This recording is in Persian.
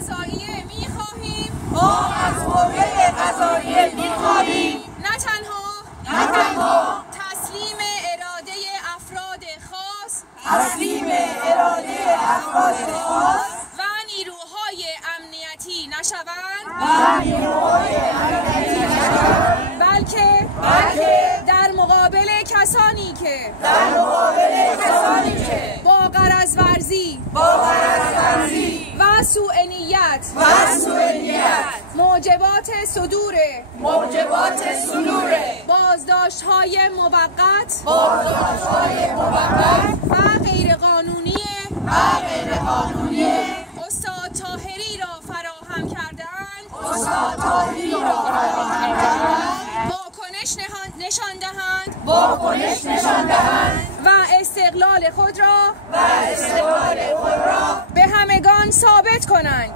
قضاییه می‌خواهیم نه تنها تسلیم اراده افراد خاص و نیروهای امنیتی نشوند بلکه در مقابل کسانی که با غرض ورزی و سوء نیت موجبات صدور بازداشت‌های موقت و غیرقانونی استاد طاهری را فراهم کرده‌اند واکنش نشان دهند و استقلال خود را به همگان ثابت کنند.